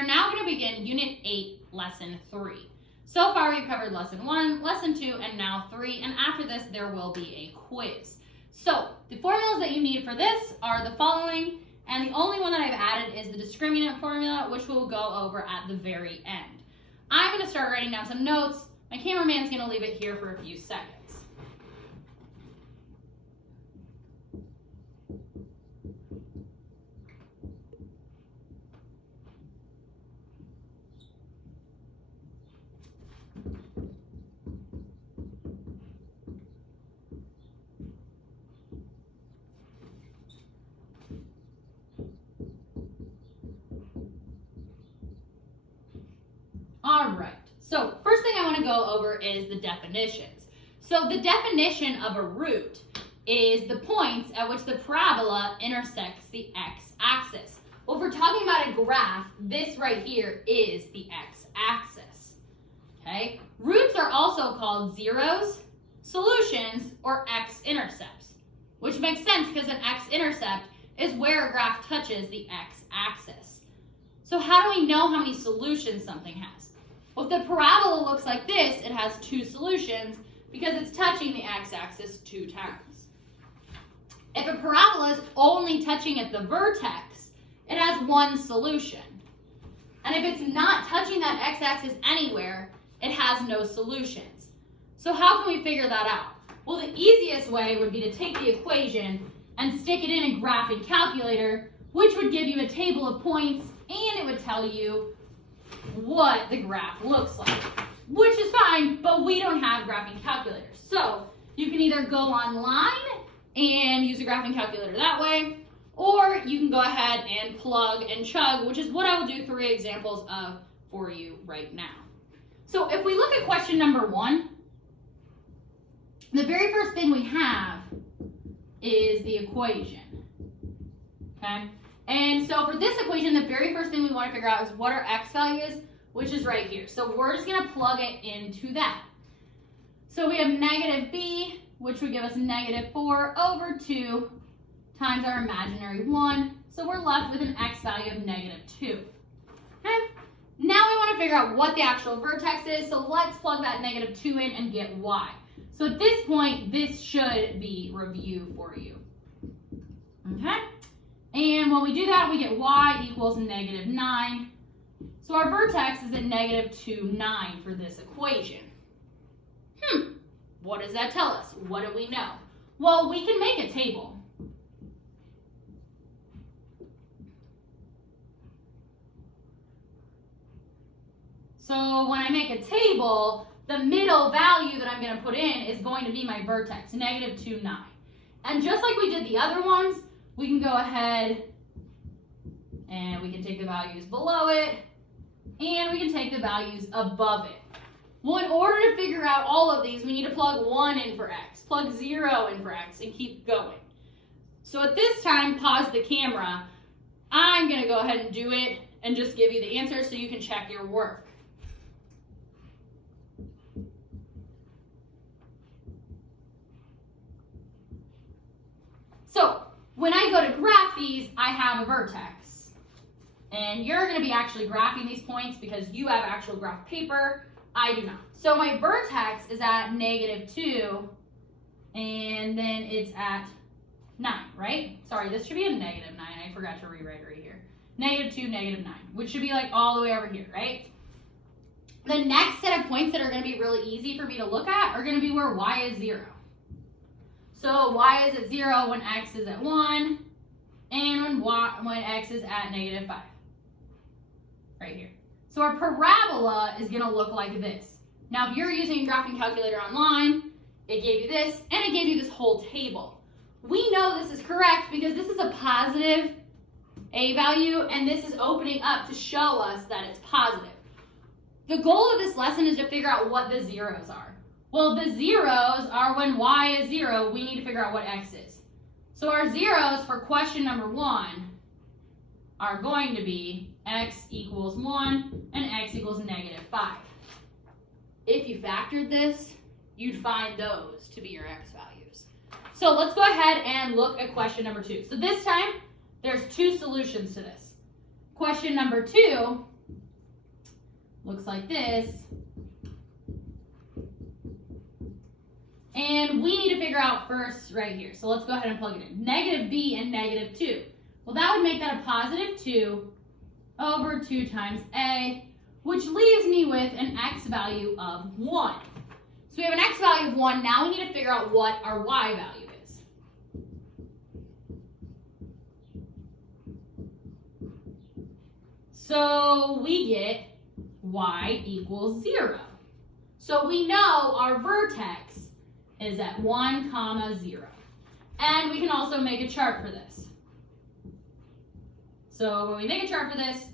are now going to begin Unit 8, Lesson 3. So far we've covered Lesson 1, Lesson 2, and now 3, and after this there will be a quiz. So the formulas that you need for this are the following, and the only one that I've added is the discriminant formula, which we'll go over at the very end. I'm going to start writing down some notes. My cameraman's going to leave it here for a few seconds. All right, so first thing I want to go over is the definitions. So the definition of a root is the points at which the parabola intersects the x-axis. Well, if we're talking about a graph, this right here is the x-axis, okay? Roots are also called zeros, solutions, or x-intercepts, which makes sense because an x-intercept is where a graph touches the x-axis. So how do we know how many solutions something has? Well, if the parabola looks like this, it has 2 solutions because it's touching the x-axis 2 times. If a parabola is only touching at the vertex, it has 1 solution. And if it's not touching that x-axis anywhere, it has no solutions. So how can we figure that out? Well, the easiest way would be to take the equation and stick it in a graphing calculator, which would give you a table of points, and it would tell you what the graph looks like, which is fine, but we don't have graphing calculators. So you can either go online and use a graphing calculator that way, or you can go ahead and plug and chug, which is what I will do 3 examples of for you right now. So if we look at question number 1, the very first thing we have is the equation, okay? And so for this equation, the very first thing we want to figure out is what our x value is, which is right here. So we're just going to plug it into that. So we have negative b, which would give us negative 4 over 2 times our imaginary 1. So we're left with an x value of negative 2. Okay? Now we want to figure out what the actual vertex is. So let's plug that negative 2 in and get y. So at this point, this should be review for you. Okay? And when we do that, we get y equals negative 9. So our vertex is at negative 2, 9 for this equation. What does that tell us? What do we know? Well, we can make a table. So when I make a table, the middle value that I'm going to put in is going to be my vertex, negative 2, 9. And just like we did the other ones, we can go ahead and we can take the values below it, and we can take the values above it. Well, in order to figure out all of these, we need to plug 1 in for x, plug 0 in for x, and keep going. So at this time, pause the camera. I'm going to go ahead and do it and just give you the answer so you can check your work. So when I go to graph these, I have a vertex. And you're going to be actually graphing these points because you have actual graph paper. I do not. So my vertex is at negative 2, and then it's at 9, right? Sorry, this should be a negative 9. I forgot to rewrite right here. Negative 2, negative 9, which should be like all the way over here, right? The next set of points that are going to be really easy for me to look at are going to be where y is 0. So y is at 0 when x is at 1, and when x is at negative 5. Right here. So our parabola is going to look like this. Now, if you're using a graphing calculator online, it gave you this, and it gave you this whole table. We know this is correct because this is a positive a value, and this is opening up to show us that it's positive. The goal of this lesson is to figure out what the zeros are. Well, the zeros are when y is 0, we need to figure out what x is. So our zeros for question number 1 are going to be x equals 1 and x equals negative 5. If you factored this, you'd find those to be your x values. So let's go ahead and look at question number 2. So this time, there's 2 solutions to this. Question number 2 looks like this. And we need to figure out first right here. So let's go ahead and plug it in. Negative b and negative 2. Well, that would make that a positive 2 over 2 times a, which leaves me with an x value of 1. So we have an x value of 1. Now we need to figure out what our y value is. So we get y equals 0. So we know our vertex is at 1, 0. And we can also make a chart for this. So when we make a chart for this,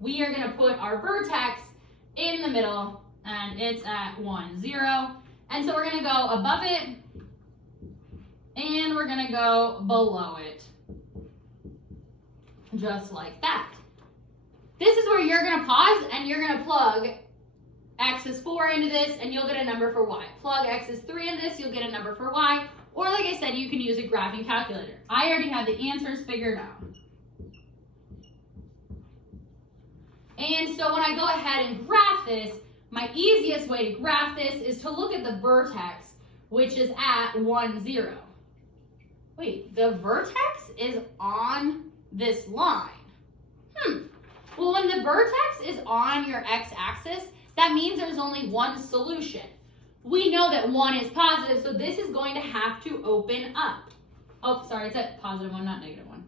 we are going to put our vertex in the middle, and it's at 1, 0. And so we're going to go above it, and we're going to go below it, just like that. This is where you're going to pause, and you're going to plug x is 4 into this, and you'll get a number for y. Plug x is 3 into this, you'll get a number for y. Or like I said, you can use a graphing calculator. I already have the answers figured out. And so when I go ahead and graph this, my easiest way to graph this is to look at the vertex, which is at 1, 0. Wait, the vertex is on this line. Well, when the vertex is on your x-axis, that means there's only one solution. We know that 1 is positive, so this is going to have to open up. Oh, sorry, it's at positive 1, not negative 1.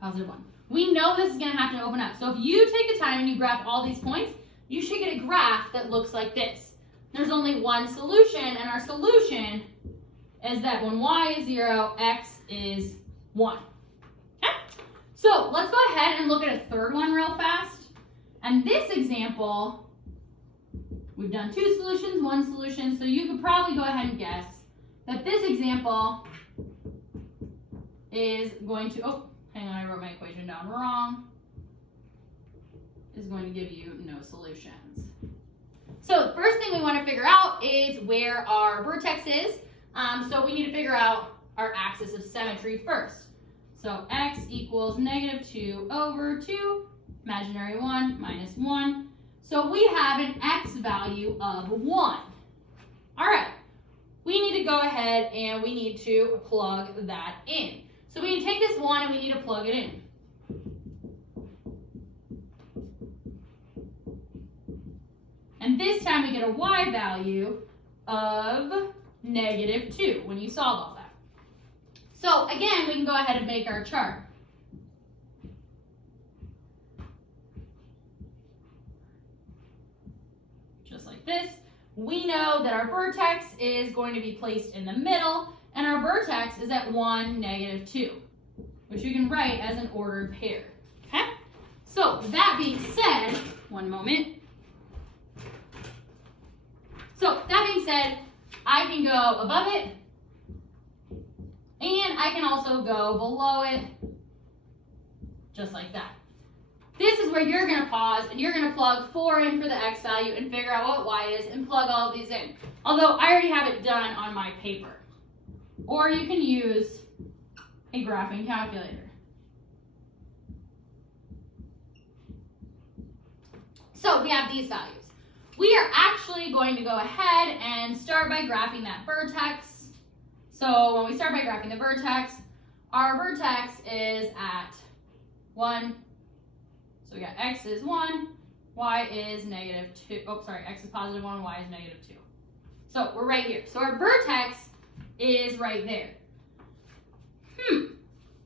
Positive 1. We know this is going to have to open up. So if you take the time and you graph all these points, you should get a graph that looks like this. There's only one solution, and our solution is that when y is 0, x is 1. Okay? So let's go ahead and look at a third one real fast. And this example, we've done 2 solutions, 1 solution, so you could probably go ahead and guess that this example is going to, oh, hang on, I wrote my equation down wrong, is going to give you no solutions. So the first thing we want to figure out is where our vertex is. So we need to figure out our axis of symmetry first. So x equals negative 2 over 2, imaginary 1 minus 1. So we have an x value of 1. All right, we need to go ahead and we need to plug that in. So we need to take this 1 and we need to plug it in. And this time we get a y value of negative 2 when you solve all that. So again, we can go ahead and make our chart. Just like this. We know that our vertex is going to be placed in the middle, and our vertex is at 1, negative 2, which you can write as an ordered pair. Okay? So that being said, one moment. So that being said, I can go above it, and I can also go below it, just like that. This is where you're going to pause, and you're going to plug 4 in for the x value and figure out what y is and plug all of these in. Although I already have it done on my paper. Or you can use a graphing calculator. So we have these values. We are actually going to go ahead and start by graphing that vertex. So when we start by graphing the vertex, our vertex is at 1. So we got x is 1, y is negative 2. Oh, sorry, x is positive 1, y is negative 2. So we're right here. So our vertex is right there.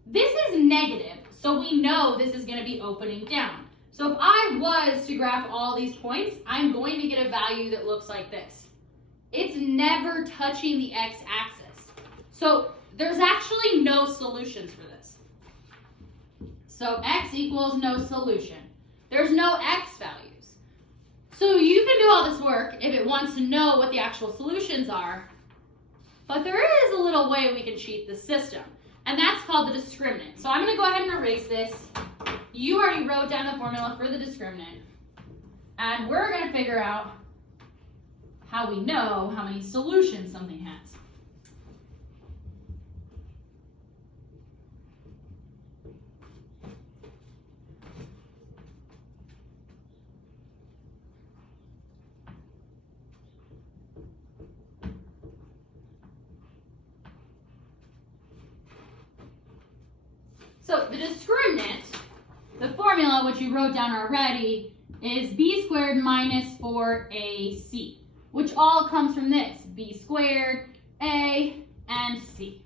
This is negative, so we know this is going to be opening down. So if I was to graph all these points, I'm going to get a value that looks like this. It's never touching the x-axis. So there's actually no solutions for this. So x equals no solution. There's no x values. So you can do all this work if it wants to know what the actual solutions are, but there is a little way we can cheat the system, and that's called the discriminant. So I'm going to go ahead and erase this. You already wrote down the formula for the discriminant, and we're going to figure out how we know how many solutions something has. So the discriminant, the formula which you wrote down already, is b squared minus 4ac, which all comes from this, b squared, a, and c.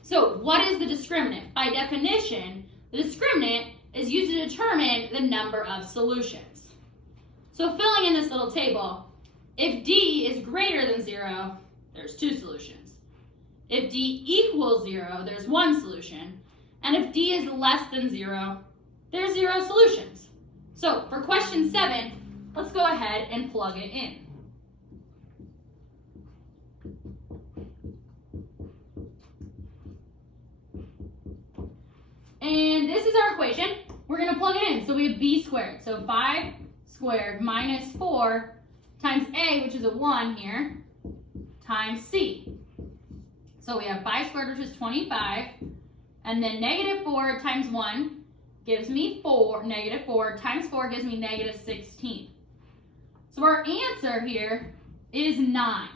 So what is the discriminant? By definition, the discriminant is used to determine the number of solutions. So filling in this little table, if d is greater than 0, there's 2 solutions. If d equals 0, there's 1 solution. And if d is less than 0, there's 0 solutions. So for question 7, let's go ahead and plug it in. And this is our equation. We're going to plug it in. So we have b squared. So 5 squared minus 4 times a, which is a 1 here, times c. So we have 5 squared, which is 25. And then negative 4 times 1 gives me 4. Negative 4 times 4 gives me negative 16. So our answer here is 9.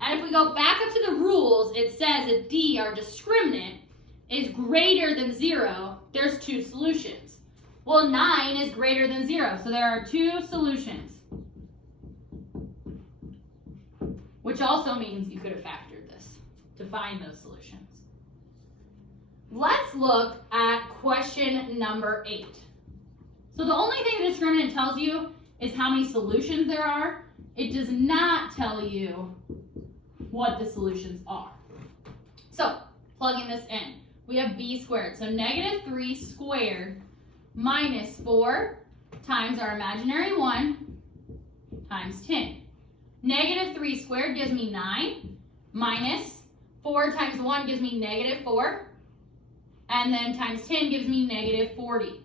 And if we go back up to the rules, it says if d, our discriminant, is greater than 0, there's 2 solutions. Well, 9 is greater than 0, so there are 2 solutions. Which also means you could have factored this to find those solutions. Let's look at question number 8. So the only thing the discriminant tells you is how many solutions there are. It does not tell you what the solutions are. So plugging this in, we have b squared. So negative 3 squared minus 4 times our imaginary 1 times 10. Negative 3 squared gives me 9, minus 4 times 1 gives me negative 4, and then times 10 gives me negative 40.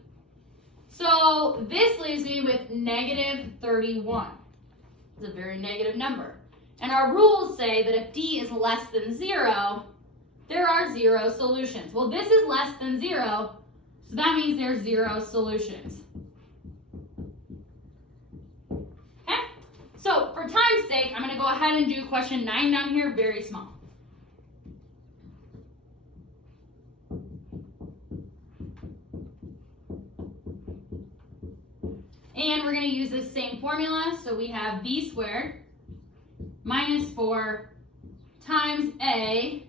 So this leaves me with negative 31. It's a very negative number. And our rules say that if d is less than 0, there are 0 solutions. Well, this is less than 0, so that means there's 0 solutions. Okay? So for time's sake, I'm going to go ahead and do question 9 down here, very small. And we're going to use this same formula. So we have b squared minus 4 times a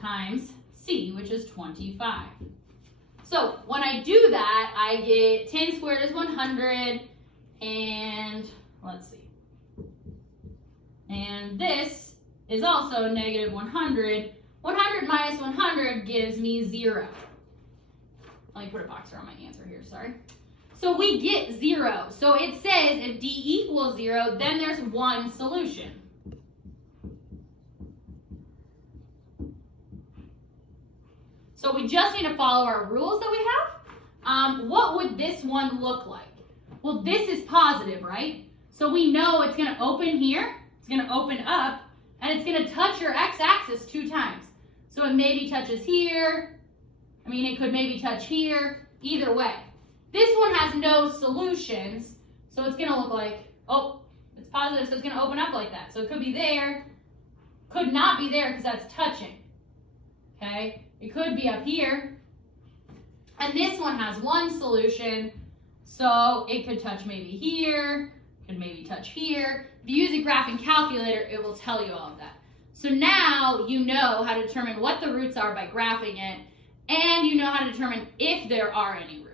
times c, which is 25. So when I do that, I get 10 squared is 100, and let's see. And this is also negative 100. 100 minus 100 gives me 0. Let me put a box around my answer here, sorry. So we get 0. So it says if d equals 0, then there's 1 solution. So we just need to follow our rules that we have. What would this one look like? Well, this is positive, right? So we know it's going to open here, it's going to open up, and it's going to touch your x-axis 2 times. So it maybe touches here. It could maybe touch here. Either way. This one has no solutions, so it's going to look like, oh, it's positive, so it's going to open up like that. So it could be there, could not be there because that's touching. Okay? It could be up here. And this one has 1 solution, so it could touch maybe here, could maybe touch here. If you use a graphing calculator, it will tell you all of that. So now you know how to determine what the roots are by graphing it, and you know how to determine if there are any roots.